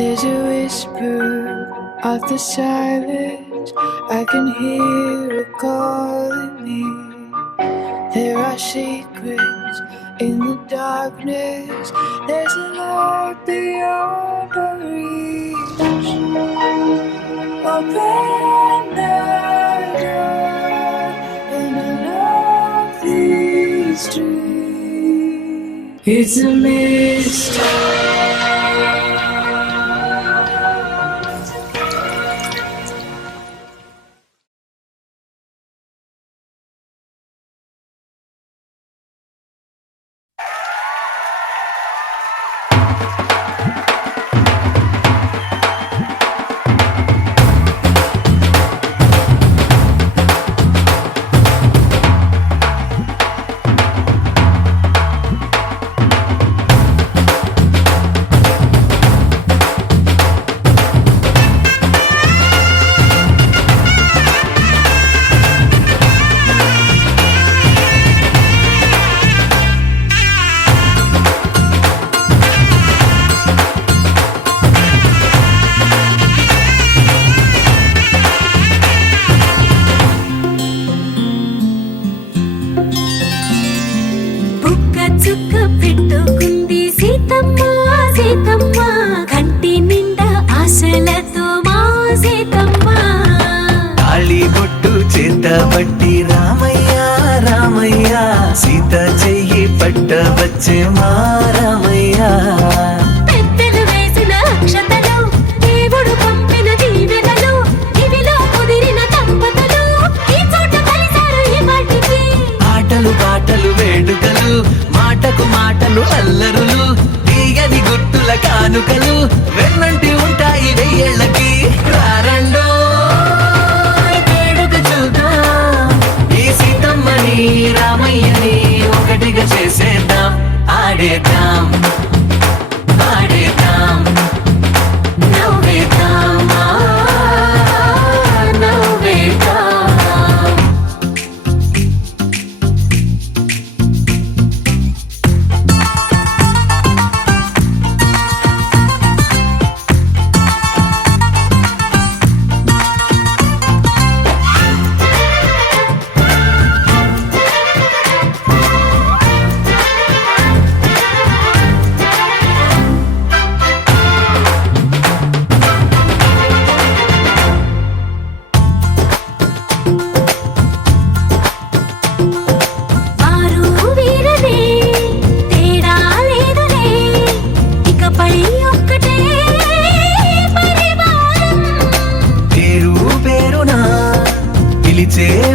There's a whisper of the silence, I can hear it calling me. There are secrets in the darkness, there's a light beyond our reach. Open the door and unlock these dreams. It's a mystery. పట్టి రామయ్య రామయ్య సీత చెయ్యి పట్ట వచ్చే మా రామయ్య. పెద్దలు వేసిన అక్షతలు, దేవుడు పంపిన దీవెనలు, ఇవిలో కుదిరిన దంపతులు ఈ చోట కలిసారు ఈ పాటికి. ఆటలు పాటలు వేడుకలు, మాటకు మాటలు అల్లరులు, తీయని గుర్తుల కానుకలు వెన్నంటి ఉంటాయి వెయ్యేళ్ళకి. రారండో రామయ్యని ఒకటిగా చేసేద్దాం, ఆడేద్దాం ఆడేద్దాం నవ్వేద్దాం నవ్వేద్దాం.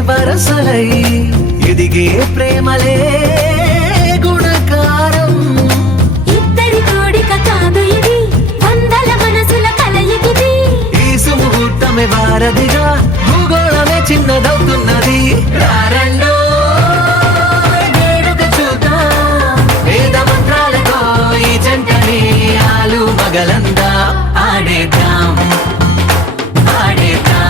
వరసలై ఎదిగే ప్రేమలే గుణకారం. ఇద్దరి కోడిక కాదు ఇది, వందల మనసుల కలయికిది. ఈ సుముహూర్తమే వారధిగా, భూగోళమే చిన్నదవుతున్నది. రారండో వేడుక చూద్దాం, వేద మంత్రాలతో ఈ జంటని ఆలు మగలందా ఆడేద్దాం ఆడేద్దాం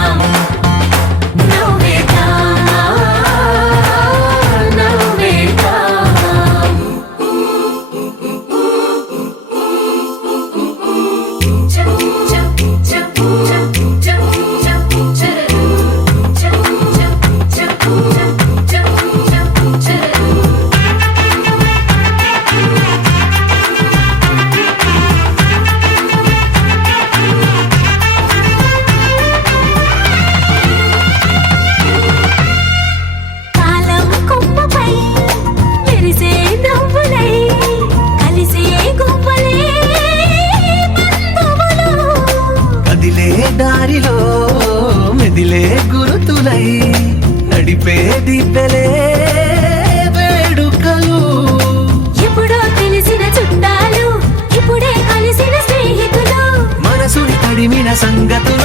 దారిలో మెదిలే గురుతులై నడిపే దిబ్బెలే వేడుకలు. ఎప్పుడో తెలిసిన చుట్టాలు, ఇప్పుడే కలిసిన స్నేహితులు, మనసుని తడిమిన సంగతులు